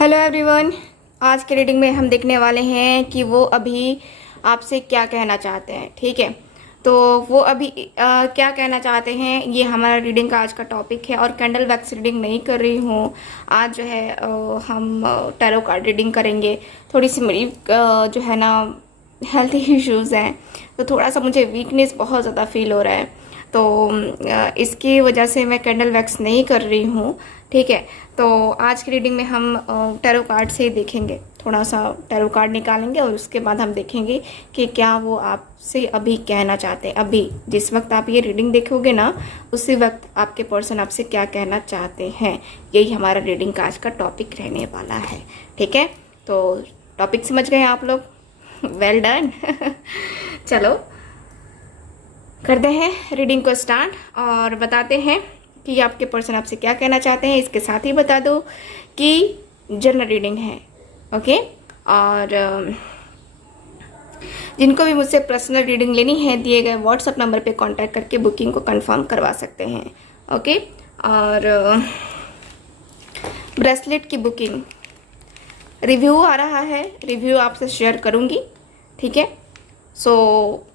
Hello everyone. आज के reading में हम देखने वाले हैं कि वो अभी आपसे क्या कहना चाहते हैं। ठीक है, तो वो अभी क्या कहना चाहते हैं, ये हमारा रीडिंग का आज का टॉपिक है। और कैंडल वैक्स रीडिंग नहीं कर रही हूँ आज, जो है हम टैरो कार्ड रीडिंग करेंगे। थोड़ी सी मेरी जो है ना हेल्थ इश्यूज़ हैं, तो थोड़ा सा मुझे वीकनेस बहुत ज़्यादा फील हो रहा है, तो इसकी वजह से मैं कैंडल वैक्स नहीं कर रही हूँ। ठीक है, तो आज की रीडिंग में हम टैरो कार्ड से ही देखेंगे, थोड़ा सा टैरो कार्ड निकालेंगे और उसके बाद हम देखेंगे कि क्या वो आपसे अभी कहना चाहते हैं। अभी जिस वक्त आप ये रीडिंग देखोगे ना, उसी वक्त आपके पर्सन आपसे क्या कहना चाहते हैं। यही हमारा रीडिंग का आज का टॉपिक रहने वाला है। ठीक है, तो टॉपिक समझ गए आप लोग? Well done. चलो करते हैं रीडिंग को स्टार्ट और बताते हैं कि आपके पर्सन आपसे क्या कहना चाहते हैं। इसके साथ ही बता दो कि जनरल रीडिंग है, ओके। और जिनको भी मुझसे पर्सनल रीडिंग लेनी है, दिए गए व्हाट्सएप नंबर पे कांटेक्ट करके बुकिंग को कंफर्म करवा सकते हैं, ओके। और ब्रेसलेट की बुकिंग रिव्यू आ रहा है, रिव्यू आपसे शेयर करूँगी। ठीक है, सो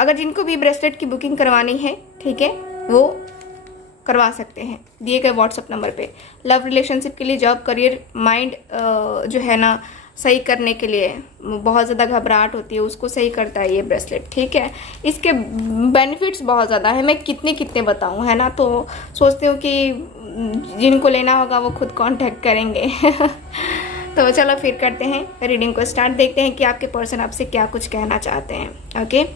अगर जिनको भी ब्रेसलेट की बुकिंग करवानी है, ठीक है, वो करवा सकते हैं दिए गए व्हाट्सएप नंबर पे। लव रिलेशनशिप के लिए, जॉब, करियर, माइंड जो है ना सही करने के लिए, बहुत ज़्यादा घबराहट होती है उसको सही करता है ये ब्रेसलेट। ठीक है, इसके बेनिफिट्स बहुत ज़्यादा है, मैं कितने कितने बताऊँ, है ना। तो सोचती हूँ कि जिनको लेना होगा वो खुद कांटेक्ट करेंगे। तो चलो फिर करते हैं रीडिंग को स्टार्ट, देखते हैं कि आपके पर्सन आपसे क्या कुछ कहना चाहते हैं। ओके,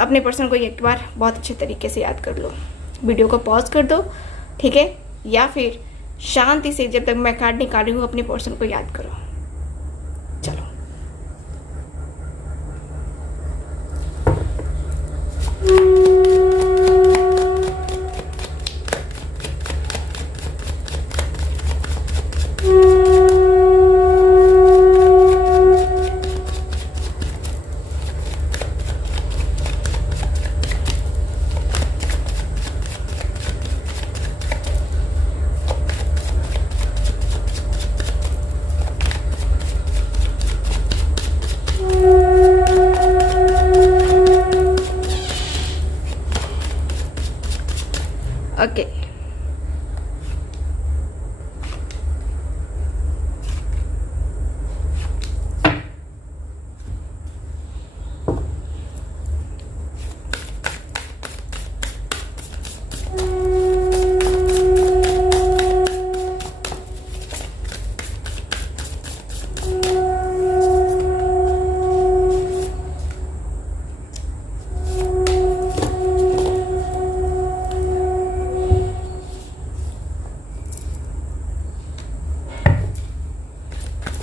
अपने पर्सन को एक बार बहुत अच्छे तरीके से याद कर लो, वीडियो को पॉज कर दो, ठीक है, या फिर शांति से जब तक मैं कार्ड निकाल रही हूँ अपने पर्सन को याद करो। चलो ओके,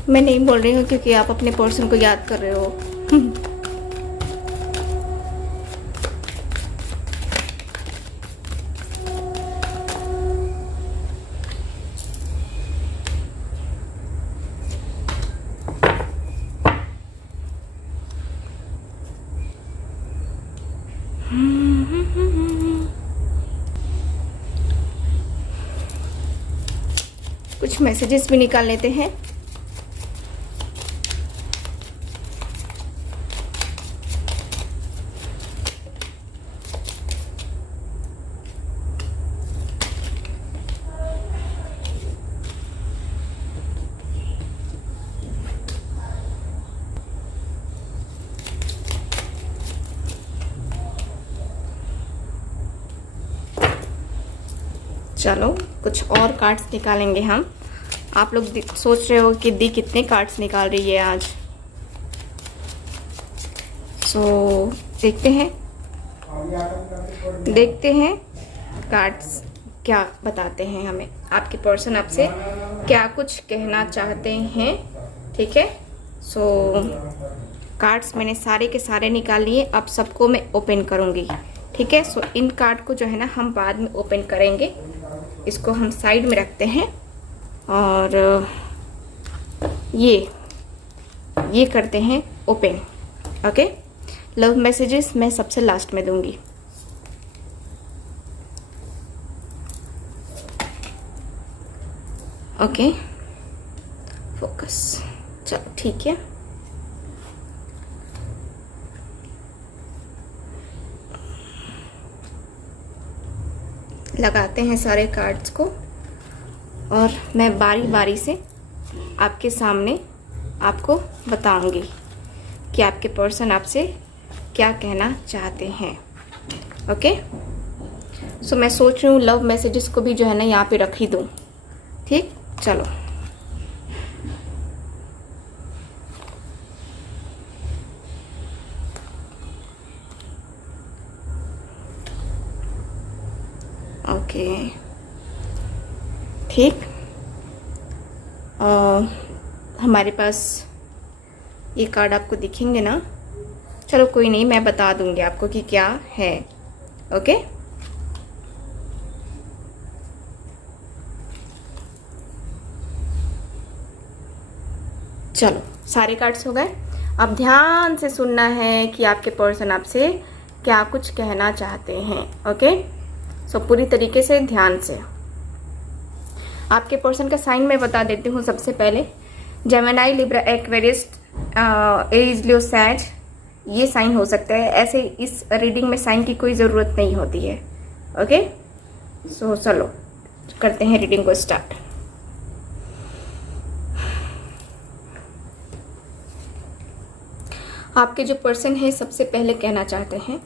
मैं नहीं बोल रही हूँ क्योंकि आप अपने पर्सन को याद कर रहे हो। कुछ मैसेजेस भी निकाल लेते हैं। चलो कुछ और कार्ड्स निकालेंगे हम। आप लोग सोच रहे हो कि दी कितने कार्ड्स निकाल रही है आज, सो देखते हैं कार्ड्स क्या बताते हैं हमें। आपके पर्सन आपसे क्या कुछ कहना चाहते हैं। ठीक है, सो कार्ड्स मैंने सारे के सारे निकाल लिए, अब सबको मैं ओपन करूँगी। ठीक है, सो इन कार्ड को जो है ना हम बाद में ओपन करेंगे, इसको हम साइड में रखते हैं। और ये करते हैं ओपन। ओके, लव मैसेजेस मैं सबसे लास्ट में दूंगी। Okay, focus. चलो ठीक है। लगाते हैं सारे कार्ड्स को और मैं बारी बारी से आपके सामने आपको बताऊंगी कि आपके पर्सन आपसे क्या कहना चाहते हैं। ओके, सो मैं सोच रही हूँ लव मैसेजेस को भी जो है ना यहाँ पे रख ही दूँ। ठीक, चलो। ओके, ठीक। हमारे पास ये कार्ड आपको दिखेंगे ना? चलो कोई नहीं, मैं बता दूंगी आपको कि क्या है। ओके, चलो सारे कार्ड्स हो गए। अब ध्यान से सुनना है कि आपके पर्सन आपसे क्या कुछ कहना चाहते हैं। ओके, सो पूरी तरीके से ध्यान से। आपके पर्सन का साइन मैं बता देती हूँ सबसे पहले। जेमिनी, लिब्रा, एक्वेरियस, एरीज, लियो, सैज, ये साइन हो सकता है। ऐसे इस रीडिंग में साइन की कोई ज़रूरत नहीं होती है। ओके, सो चलो करते हैं रीडिंग को स्टार्ट। आपके जो पर्सन है सबसे पहले कहना चाहते हैं,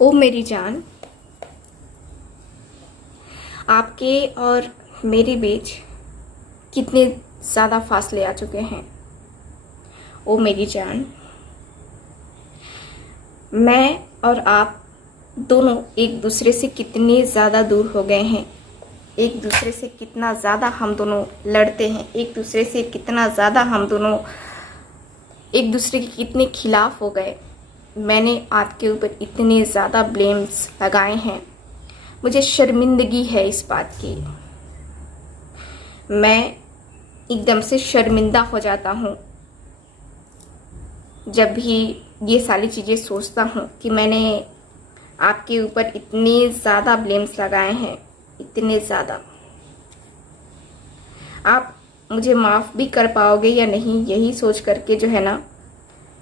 ओ मेरी जान, आपके और मेरे बीच कितने ज़्यादा फासले आ चुके हैं। ओ मेरी जान, मैं और आप दोनों एक दूसरे से कितने ज़्यादा दूर हो गए हैं। एक दूसरे से कितना ज़्यादा हम दोनों लड़ते हैं। एक दूसरे से कितना ज़्यादा हम दोनों एक दूसरे के कितने खिलाफ हो गए। मैंने आपके ऊपर इतने ज़्यादा ब्लेम्स लगाए हैं। मुझे शर्मिंदगी है इस बात की। मैं एकदम से शर्मिंदा हो जाता हूँ जब भी ये सारी चीज़ें सोचता हूँ कि मैंने आपके ऊपर इतने ज़्यादा ब्लेम्स लगाए हैं, इतने ज़्यादा। आप मुझे माफ़ भी कर पाओगे या नहीं, यही सोच करके जो है ना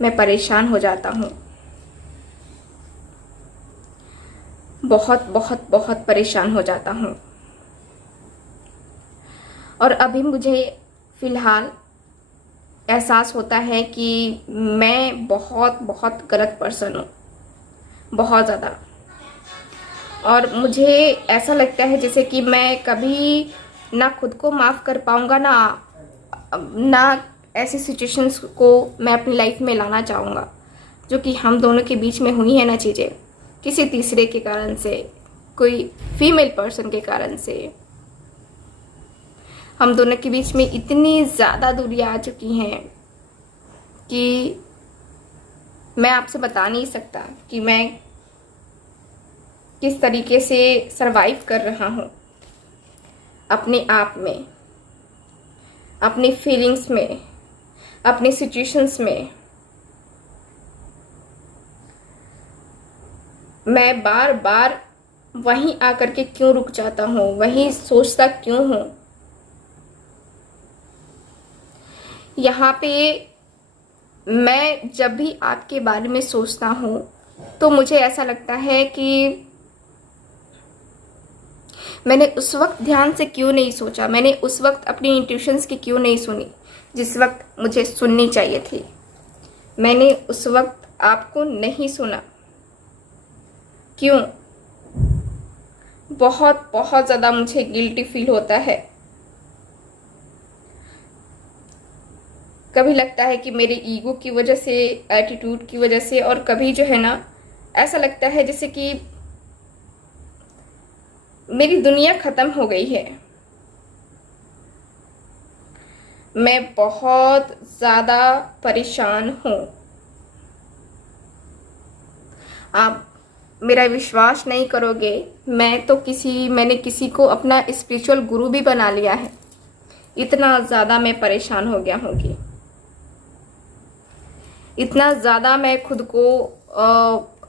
मैं परेशान हो जाता हूँ। बहुत बहुत बहुत परेशान हो जाता हूँ। और अभी मुझे फ़िलहाल एहसास होता है कि मैं बहुत बहुत गलत पर्सन हूँ, बहुत ज़्यादा। और मुझे ऐसा लगता है जैसे कि मैं कभी ना खुद को माफ़ कर पाऊँगा, ना ऐसी सिचुएशंस को मैं अपनी लाइफ में लाना चाहूँगा जो कि हम दोनों के बीच में हुई है ना चीज़ें, किसी तीसरे के कारण से, कोई फीमेल पर्सन के कारण से। हम दोनों के बीच में इतनी ज़्यादा दूरियां आ चुकी हैं कि मैं आपसे बता नहीं सकता कि मैं किस तरीके से सरवाइव कर रहा हूँ अपने आप में, अपनी फीलिंग्स में, अपनी सिचुएशंस में। मैं बार बार वहीं आकर के क्यों रुक जाता हूँ, वहीं सोचता क्यों हूँ। यहाँ पे मैं जब भी आपके बारे में सोचता हूँ तो मुझे ऐसा लगता है कि मैंने उस वक्त ध्यान से क्यों नहीं सोचा, मैंने उस वक्त अपनी इंट्यूशंस की क्यों नहीं सुनी जिस वक्त मुझे सुननी चाहिए थी। मैंने उस वक्त आपको नहीं सुना, क्यों? बहुत बहुत ज़्यादा मुझे गिल्टी फील होता है। कभी लगता है कि मेरे ईगो की वजह से, एटीट्यूड की वजह से, और कभी जो है ना ऐसा लगता है जैसे कि मेरी दुनिया ख़त्म हो गई है। मैं बहुत ज़्यादा परेशान हूँ। आप मेरा विश्वास नहीं करोगे, मैंने किसी को अपना स्पिरिचुअल गुरु भी बना लिया है। इतना ज़्यादा मैं परेशान हो गया हूँ कि इतना ज़्यादा मैं खुद को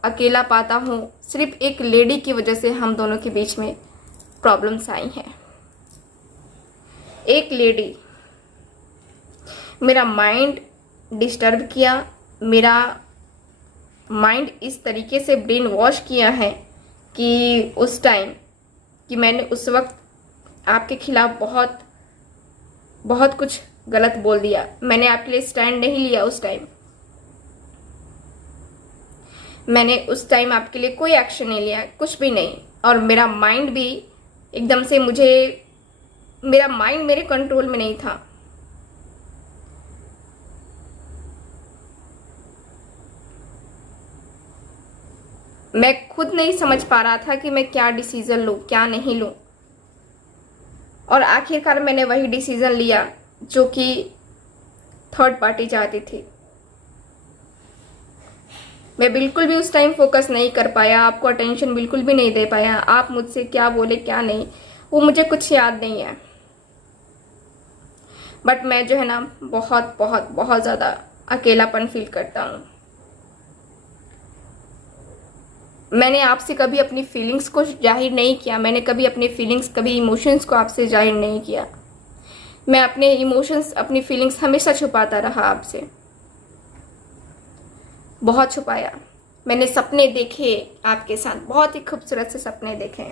अकेला पाता हूँ। सिर्फ एक लेडी की वजह से हम दोनों के बीच में प्रॉब्लम्स आई हैं। एक लेडी मेरा माइंड डिस्टर्ब किया, मेरा माइंड इस तरीके से ब्रेन वॉश किया है कि उस टाइम कि मैंने उस वक्त आपके खिलाफ बहुत बहुत कुछ गलत बोल दिया। मैंने आपके लिए स्टैंड नहीं लिया उस टाइम। मैंने उस टाइम आपके लिए कोई एक्शन नहीं लिया, कुछ भी नहीं। और मेरा माइंड भी एकदम से मेरा माइंड मेरे कंट्रोल में नहीं था। मैं खुद नहीं समझ पा रहा था कि मैं क्या डिसीजन लूं, क्या नहीं लूं। और आखिरकार मैंने वही डिसीजन लिया जो कि थर्ड पार्टी चाहती थी। मैं बिल्कुल भी उस टाइम फोकस नहीं कर पाया, आपको अटेंशन बिल्कुल भी नहीं दे पाया। आप मुझसे क्या बोले क्या नहीं वो मुझे कुछ याद नहीं है। बट मैं जो है ना बहुत बहुत बहुत ज़्यादा अकेलापन फील करता हूँ। मैंने आपसे कभी अपनी फीलिंग्स को जाहिर नहीं किया। मैंने कभी अपनी फीलिंग्स, कभी इमोशंस को आपसे जाहिर नहीं किया। मैं अपने इमोशंस, अपनी फीलिंग्स हमेशा छुपाता रहा आपसे, बहुत छुपाया। मैंने सपने देखे आपके साथ, बहुत ही खूबसूरत से सपने देखे।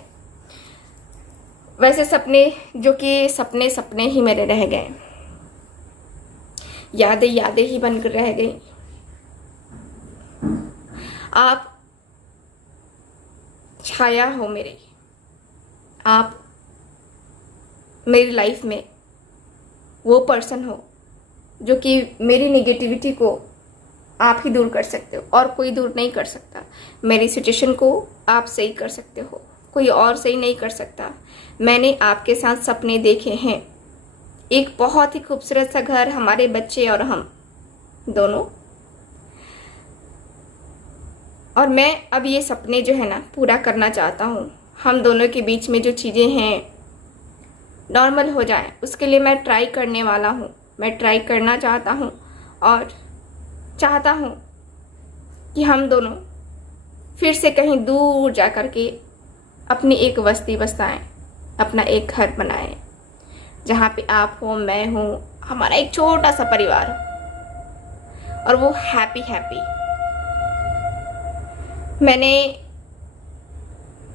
वैसे सपने जो कि सपने सपने ही मेरे रह गए, यादें यादें ही बनकर रह गई। आप छाया हो मेरी, आप मेरी लाइफ में वो पर्सन हो जो कि मेरी नेगेटिविटी को आप ही दूर कर सकते हो और कोई दूर नहीं कर सकता। मेरी सिचुएशन को आप सही कर सकते हो, कोई और सही नहीं कर सकता। मैंने आपके साथ सपने देखे हैं, एक बहुत ही खूबसूरत सा घर, हमारे बच्चे और हम दोनों। और मैं अब ये सपने जो है ना पूरा करना चाहता हूँ। हम दोनों के बीच में जो चीज़ें हैं नॉर्मल हो जाए, उसके लिए मैं ट्राई करने वाला हूँ। मैं ट्राई करना चाहता हूँ और चाहता हूँ कि हम दोनों फिर से कहीं दूर जा कर के अपनी एक बस्ती बसाएं, अपना एक घर बनाएं, जहाँ पे आप हो, मैं हूँ, हमारा एक छोटा सा परिवार हो और वो हैप्पी हैप्पी। मैंने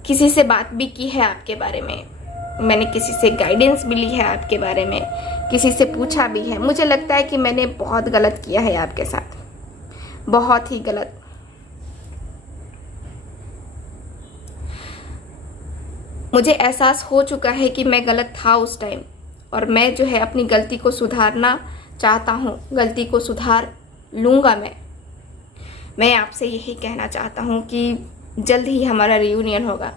किसी से बात भी की है आपके बारे में, मैंने किसी से गाइडेंस भी ली है आपके बारे में, किसी से पूछा भी है। मुझे लगता है कि मैंने बहुत गलत किया है आपके साथ, बहुत ही गलत। मुझे एहसास हो चुका है कि मैं गलत था उस टाइम और मैं जो है अपनी गलती को सुधारना चाहता हूँ, गलती को सुधार लूँगा। मैं आपसे यही कहना चाहता हूँ कि जल्द ही हमारा रियूनियन होगा,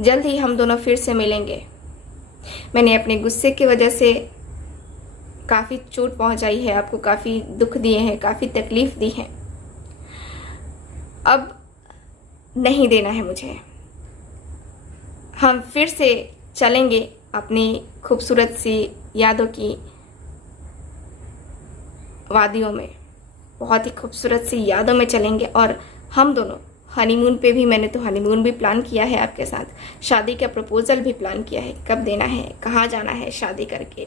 जल्द ही हम दोनों फिर से मिलेंगे। मैंने अपने गुस्से की वजह से काफ़ी चोट पहुंचाई है आपको, काफ़ी दुख दिए हैं, काफ़ी तकलीफ़ दी है। अब नहीं देना है मुझे। हम फिर से चलेंगे अपनी खूबसूरत सी यादों की वादियों में, बहुत ही खूबसूरत सी यादों में चलेंगे। और हम दोनों हनीमून पे भी, मैंने तो हनीमून भी प्लान किया है आपके साथ, शादी का प्रपोजल भी प्लान किया है, कब देना है, कहाँ जाना है शादी करके।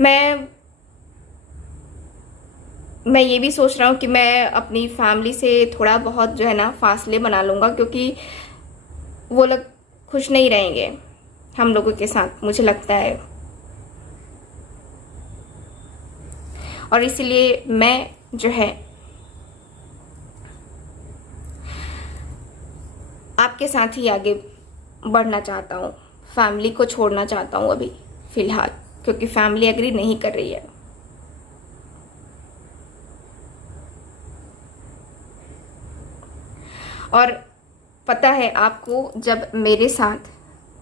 मैं ये भी सोच रहा हूँ कि मैं अपनी फैमिली से थोड़ा बहुत जो है ना फासले बना लूँगा, क्योंकि वो लोग खुश नहीं रहेंगे हम लोगों के साथ, मुझे लगता है। और इसलिए मैं जो है आपके साथ ही आगे बढ़ना चाहता हूँ, फैमिली को छोड़ना चाहता हूँ अभी फ़िलहाल, क्योंकि फैमिली एग्री नहीं कर रही है। और पता है आपको, जब मेरे साथ,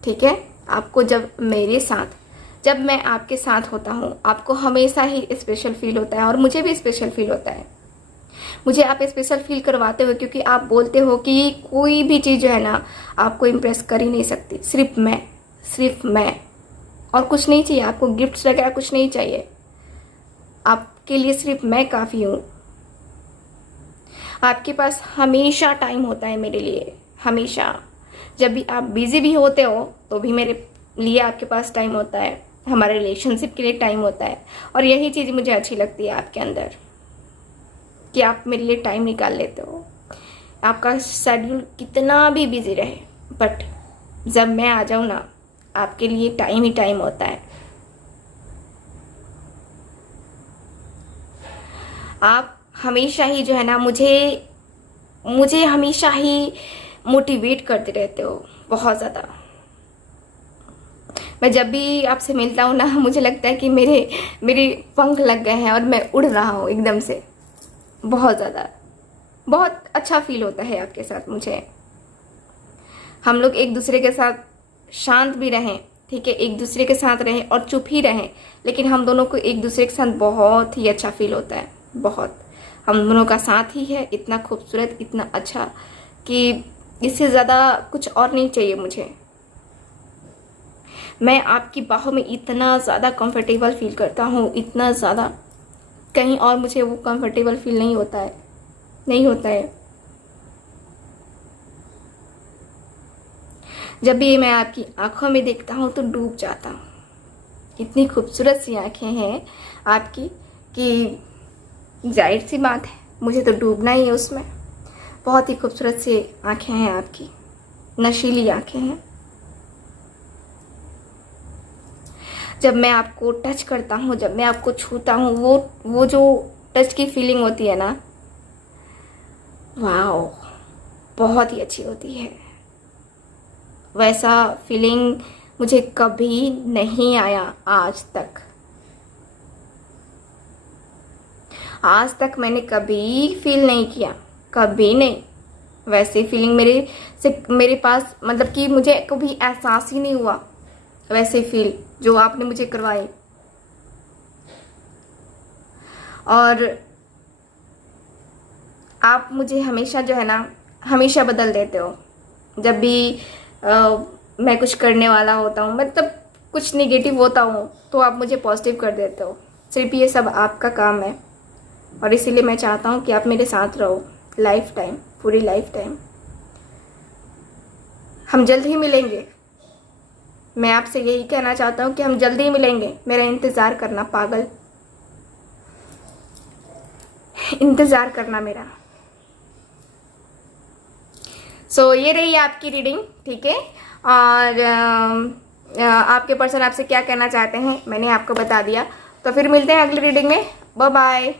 ठीक है, आपको जब मेरे साथ, जब मैं आपके साथ होता हूँ, आपको हमेशा ही स्पेशल फील होता है और मुझे भी स्पेशल फील होता है। मुझे आप स्पेशल फील करवाते हो क्योंकि आप बोलते हो कि कोई भी चीज़ जो है ना आपको इम्प्रेस कर ही नहीं सकती, सिर्फ मैं और कुछ नहीं चाहिए आपको, गिफ्ट्स वगैरह कुछ नहीं चाहिए, आपके लिए सिर्फ मैं काफ़ी हूँ। आपके पास हमेशा टाइम होता है मेरे लिए, हमेशा। जब भी आप बिज़ी भी होते हो तो भी मेरे लिए आपके पास टाइम होता है, हमारे रिलेशनशिप के लिए टाइम होता है। और यही चीज़ मुझे अच्छी लगती है आपके अंदर, कि आप मेरे लिए टाइम निकाल लेते हो। आपका शेड्यूल कितना भी बिजी रहे, बट जब मैं आ जाऊँ ना, आपके लिए टाइम ही टाइम होता है। आप हमेशा ही जो है ना, मुझे हमेशा ही मोटिवेट करते रहते हो बहुत ज़्यादा। मैं जब भी आपसे मिलता हूँ ना, मुझे लगता है कि मेरे पंख लग गए हैं और मैं उड़ रहा हूँ एकदम से। बहुत ज़्यादा, बहुत अच्छा फील होता है आपके साथ मुझे। हम लोग एक दूसरे के साथ शांत भी रहें, ठीक है, एक दूसरे के साथ रहें और चुप ही रहें, लेकिन हम दोनों को एक दूसरे के साथ बहुत ही अच्छा फील होता है। बहुत, हम दोनों का साथ ही है इतना खूबसूरत, इतना अच्छा कि इससे ज़्यादा कुछ और नहीं चाहिए मुझे। मैं आपकी बाहों में इतना ज़्यादा कंफर्टेबल फील करता हूँ, इतना ज़्यादा, कहीं और मुझे वो कंफर्टेबल फील नहीं होता है, नहीं होता है। जब भी मैं आपकी आंखों में देखता हूँ तो डूब जाता हूँ। इतनी खूबसूरत सी आंखें हैं आपकी कि जाहिर सी बात है मुझे तो डूबना ही है उसमें। बहुत ही खूबसूरत सी आंखें हैं आपकी, नशीली आंखें हैं। जब मैं आपको टच करता हूँ, जब मैं आपको छूता हूँ, वो जो टच की फीलिंग होती है ना, वाओ, बहुत ही अच्छी होती है। वैसा फीलिंग मुझे कभी नहीं आया आज तक। आज तक मैंने कभी फील नहीं किया, कभी नहीं। वैसी फीलिंग मेरे पास, मतलब कि मुझे कभी एहसास ही नहीं हुआ वैसे फील जो आपने मुझे करवाई। और आप मुझे हमेशा जो है ना, हमेशा बदल देते हो। जब भी मैं कुछ करने वाला होता हूँ, मतलब कुछ नेगेटिव होता हूँ, तो आप मुझे पॉजिटिव कर देते हो। सिर्फ ये सब आपका काम है, और इसीलिए मैं चाहता हूँ कि आप मेरे साथ रहो लाइफ टाइम, पूरी लाइफ टाइम। हम जल्द ही मिलेंगे। मैं आपसे यही कहना चाहता हूँ कि हम जल्दी ही मिलेंगे। मेरा इंतज़ार करना पागल, इंतज़ार करना मेरा। सो ये रही आपकी रीडिंग, ठीक है। और आपके पर्सन आपसे क्या कहना चाहते हैं मैंने आपको बता दिया। तो फिर मिलते हैं अगली रीडिंग में। Bye bye.